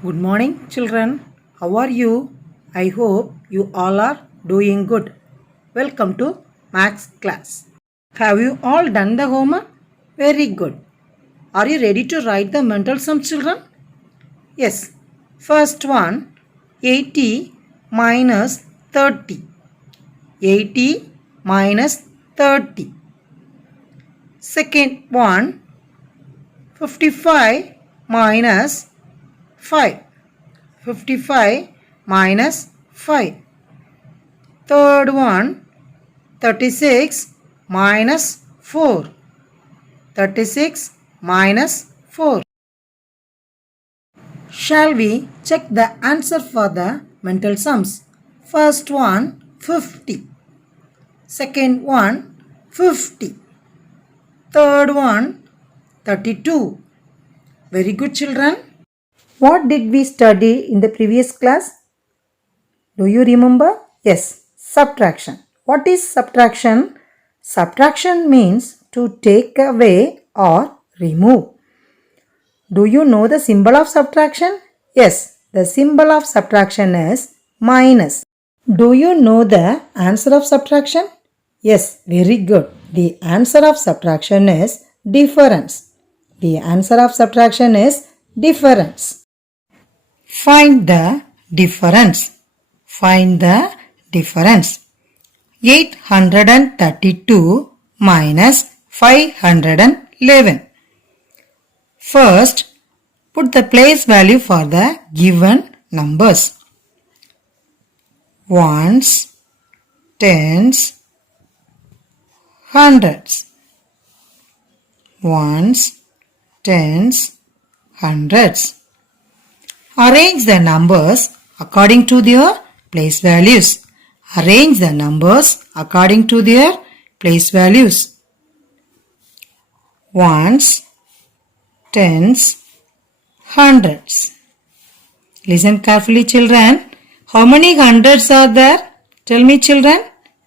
Good morning, children. How are you? I hope you all are doing good. Welcome to Maths class. Have you all done the homework? Very good. Are you ready to write the mental sum, children? Yes. First one, 80 minus 30. 80 minus 30. Second one, 55 minus 5. 55 minus 5. Third one, 36 minus 4. 36 minus 4. Shall we check the answer for the mental sums? First one, 50. Second one, 50. Third one, 32. Very good, children. What did we study in the previous class? Do you remember? Yes, subtraction. What is subtraction? Subtraction means to take away or remove. Do you know the symbol of subtraction? Yes, the symbol of subtraction is minus. Do you know the answer of subtraction? Yes, very good. The answer of subtraction is difference. The answer of subtraction is difference. Find the difference. Find the difference. 832 minus 511. First, put the place value for the given numbers. Ones, tens, hundreds. Ones, tens, hundreds. Arrange the numbers according to their place values. Arrange the numbers according to their place values. Ones, tens, hundreds. Listen carefully, children. How many hundreds are there? Tell me, children.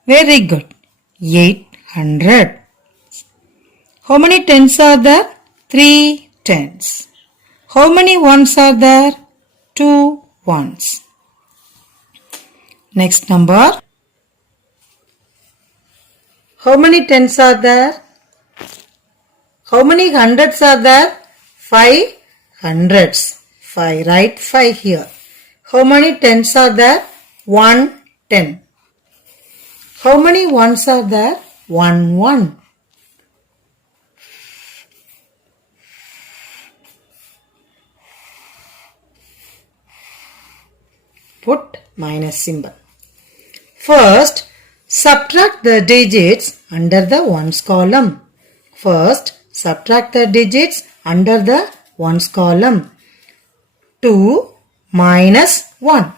Very good. 800. How many tens are there? 3 tens. How many ones are there? 2 ones. Next number. How many tens are there? How many hundreds are there? 5 hundreds. 5. Write 5 here. How many tens are there? 1 ten. How many ones are there? 1 1. Put minus symbol. First, subtract the digits under the ones column. First, subtract the digits under the ones column. 2 minus 1.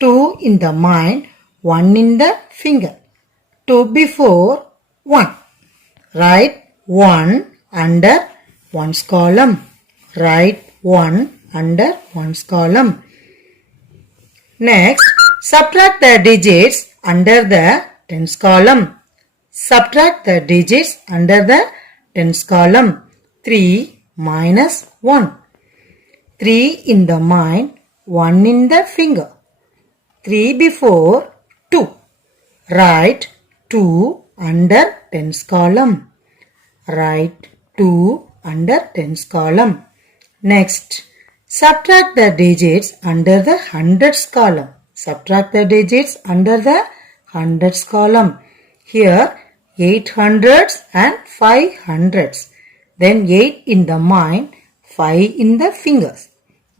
2 in the mind, 1 in the finger. 2 before 1. Write 1 under ones column. Write 1 under ones column. Next, subtract the digits under the tens column. Subtract the digits under the tens column. 3 minus 1. 3 in the mind, 1 in the finger. 3 before 2. Write 2 under tens column. Write 2 under tens column. Next, subtract the digits under the hundreds column. Subtract the digits under the hundreds column. Here 8 hundreds and 5 hundreds. Then 8 in the mind, 5 in the fingers.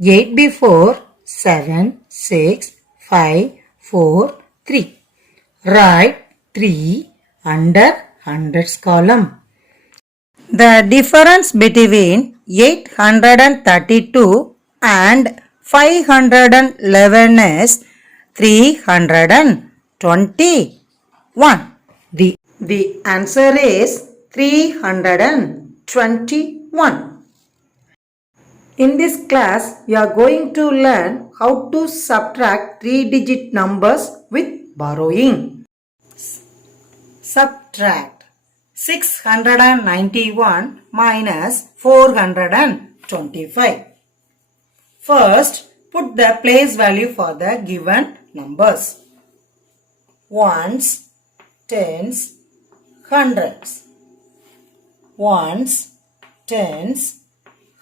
8 before 7, 6, 5, 4, 3. Write 3 under hundreds column. The difference between 832 and 511 is 321. The answer is 321. In this class, we are going to learn how to subtract 3-digit numbers with borrowing. Subtract 691 minus 425. First, put the place value for the given numbers. Ones, tens, hundreds. Ones, tens,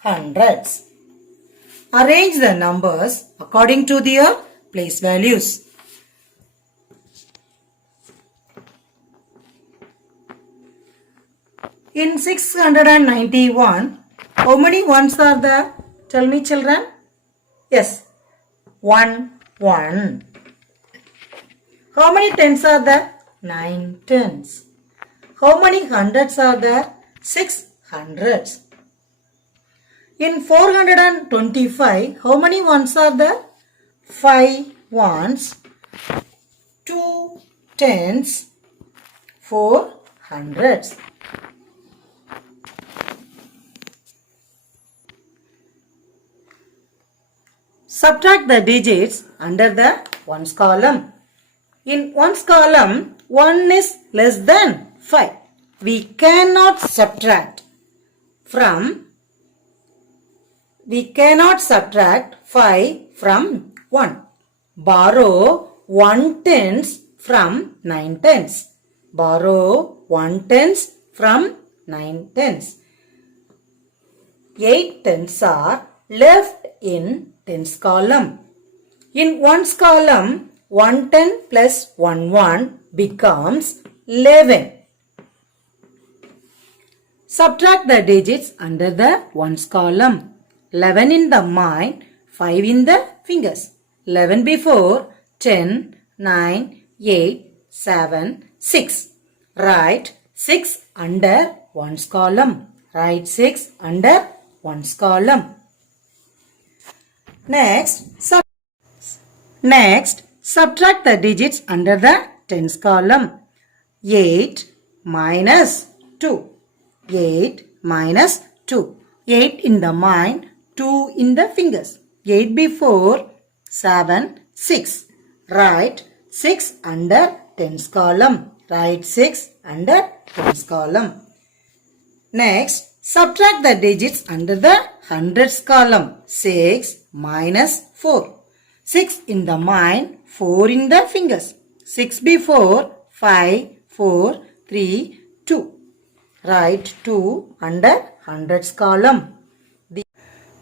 hundreds. Arrange the numbers according to their place values. In 691, how many ones are there? Tell me, children. Yes, 1, 1. How many tens are there? 9 tens. How many hundreds are there? 6 hundreds. In 425, how many ones are there? 5 ones, 2 tens, 4 hundreds. Subtract the digits under the ones column. In ones column, 1 is less than 5. We cannot subtract 5 from 1. Borrow 1 tens from 9 tens. Borrow 1 tens from 9 tens. 8 tens are left in tens column. In ones column, 1 10 plus 1 1 becomes 11. Subtract the digits under the ones column. 11 in the mind, 5 in the fingers. 11 before, 10, 9, 8, 7, 6. Write 6 under ones column. Write 6 under ones column. Next, subtract the digits under the tens column. 8 minus 2. 8 minus 2. 8 in the mind, 2 in the fingers. 8 before, 7, 6. Write 6 under tens column. Write 6 under tens column. Next, subtract the digits under the hundreds column. 6 minus 4. 6 in the mind, 4 in the fingers. 6 before, 5, 4, 3, 2. Write 2 under hundreds column.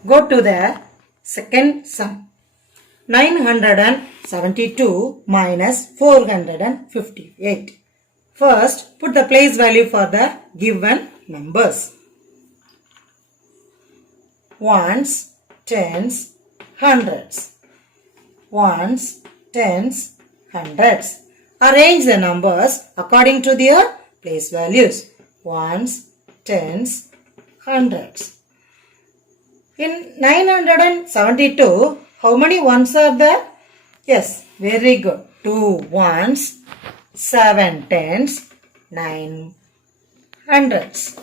Go to the second sum. 972 minus 458. First, put the place value for the given numbers. Ones, tens, hundreds. Ones, tens, hundreds. Arrange the numbers according to their place values. Ones, tens, hundreds. In 972, how many ones are there? Yes, very good. 2 ones, 7 tens, 9 hundreds.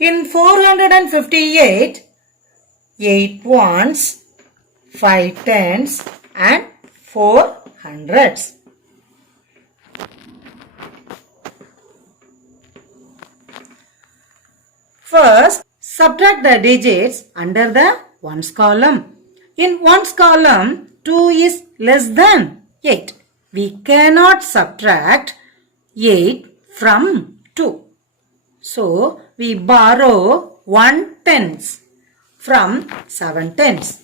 In 458, 8 ones, 5 tens and 4 hundreds. First, subtract the digits under the ones column. In ones column, 2 is less than 8. We cannot subtract 8 from 2. So, we borrow 1 tens from 7 tens.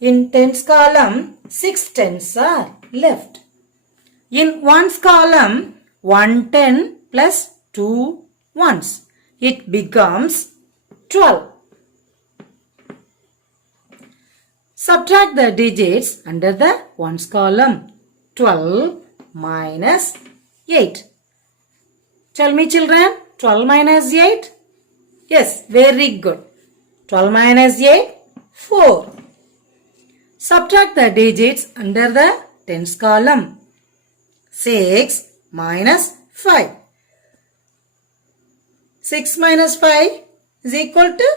In tens column, 6 tens are left. In ones column, 1 10 plus 2 ones. It becomes 12. Subtract the digits under the ones column. 12 minus 8. Tell me, children, 12 minus 8? Yes, very good. 12 minus 8, 4. Subtract the digits under the tens column. 6 minus 5. 6 minus 5 is equal to?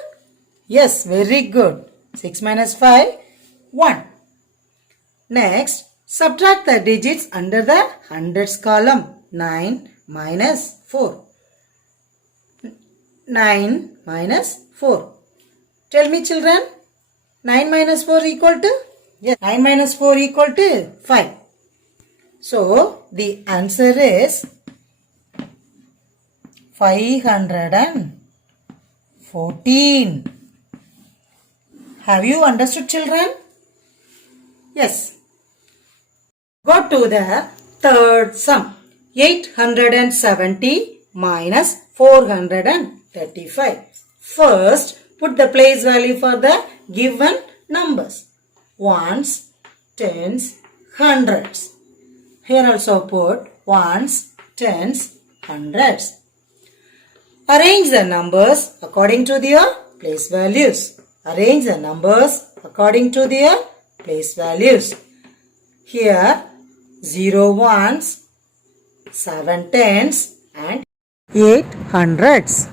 Yes, very good. 6 minus 5, 1. Next, subtract the digits under the hundreds column. 9 minus 4. 9 minus 4. Tell me, children. 9 minus 4 equal to? Yes, 9 minus 4 equal to 5. So, the answer is 514. Have you understood, children? Yes. Go to the third sum. 870 minus 435. First, put the place value for the given numbers. Ones, tens, hundreds. Here also put ones, tens, hundreds. Arrange the numbers according to their place values. Arrange the numbers according to their place values. Here 0 ones, 7 tens and 8 hundreds.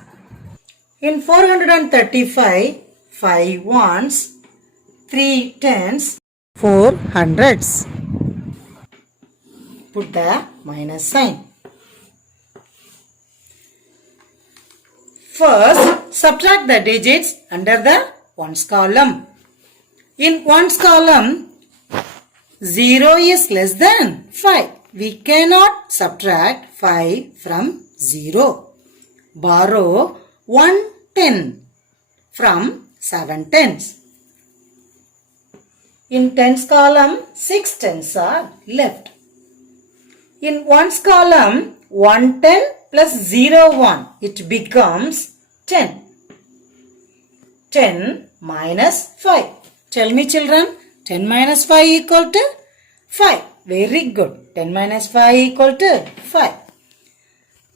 In 435, 5 ones, 3 tens, 4 hundreds. Put the minus sign. First, subtract the digits under the ones column. In ones column, 0 is less than 5. We cannot subtract 5 from 0. Borrow 1 10 from 7 tens. In tens column, 6 tens are left. In ones column, 1 10 plus 0 1, it becomes 10. 10 minus 5. Tell me, children, 10 minus 5 equal to 5. Very good. 10 minus 5 equal to 5.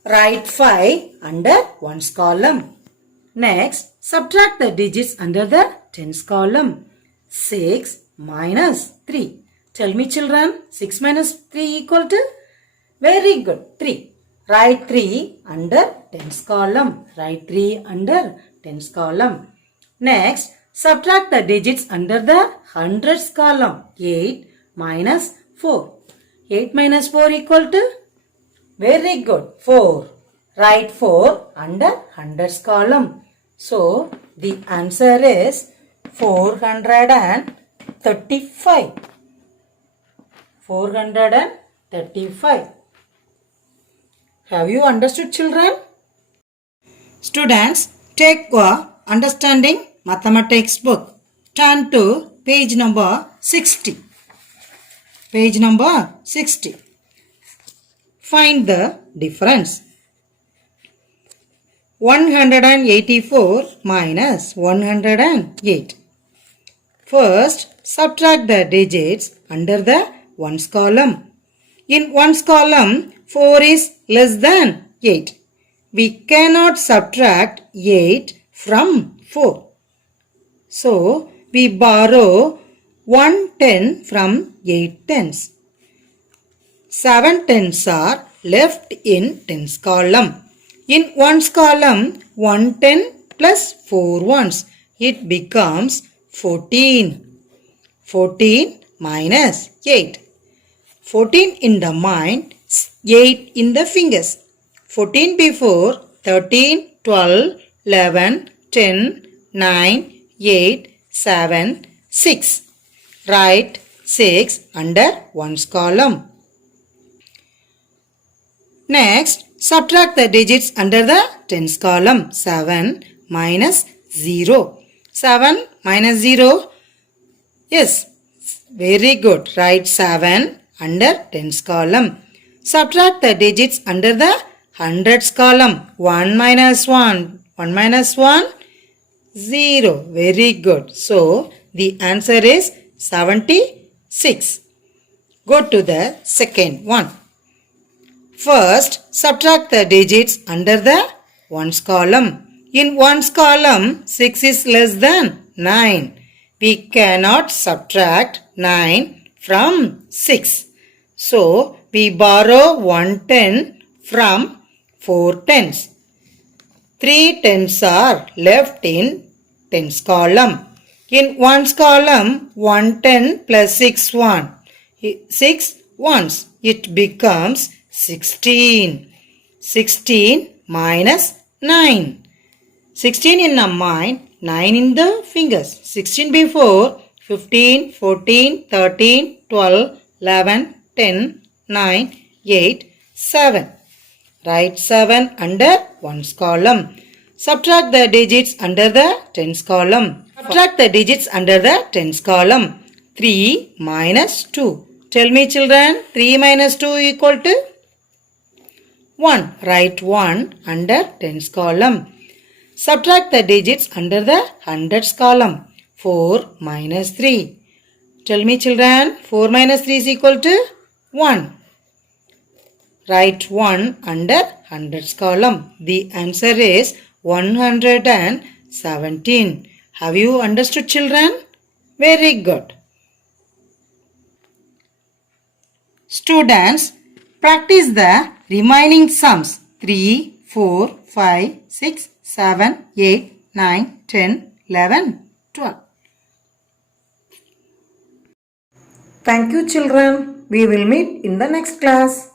Write 5 under ones column. Next, subtract the digits under the tens column. 6 minus 3. Tell me, children, 6 minus 3 equal to? Very good. 3. Write 3 under tens column. Write 3 under tens column. Next, subtract the digits under the hundreds column. 8 minus 4. 8 minus 4 equal to? Very good. 4. Write 4 under hundreds column. So, the answer is 435. 435. Have you understood, children? Students, take a understanding mathematics book. Turn to page number 60. Page number 60. Find the difference. 184 minus 108. First, subtract the digits under the ones column. In ones column, 4 is less than 8. We cannot subtract 8 from 4. So, we borrow 1 10 from 8 tens. 7 tens are left in tens column. In ones column, 1 10 plus 4 ones. It becomes 14. 14 minus 8. 14 in the mind, 8 in the fingers. 14 before 13, 12, 11, 10, 9, 8, 7, 6. Write 6 under ones column. Next, subtract the digits under the tens column. 7 minus 0. 7 minus 0. Yes, very good. Write 7 under tens column. Subtract the digits under the hundreds column. 1 minus 1. 1 minus 1. 0. Very good. So, the answer is 76. Go to the second one. First, subtract the digits under the ones column. In ones column, 6 is less than 9. We cannot subtract 9 from 6. So, we borrow 1 10 from 4 tens. 3 tens are left in tens column. In ones column, 1 10 plus 6 1. 6 ones. It becomes 16. 16 minus 9. 16 in the mind, 9 in the fingers. 16 before. 15, 14, 13, 12, 11, 10, 9, 8, 7. Write 7 under 1's column. Subtract the digits under the tens column. Subtract the digits under the tens column. 3 minus 2. Tell me children, 3 minus 2 equal to 1. Write 1 under tens column. Subtract the digits under the hundreds column. 4 minus 3. Tell me children, 4 minus 3 is equal to 1. Write 1 under hundreds column. The answer is 117. Have you understood children? Very good. Students, practice the remaining sums 3, 4, 5, 6, 7, 8, 9, 10, 11, 12. Thank you children. We will meet in the next class.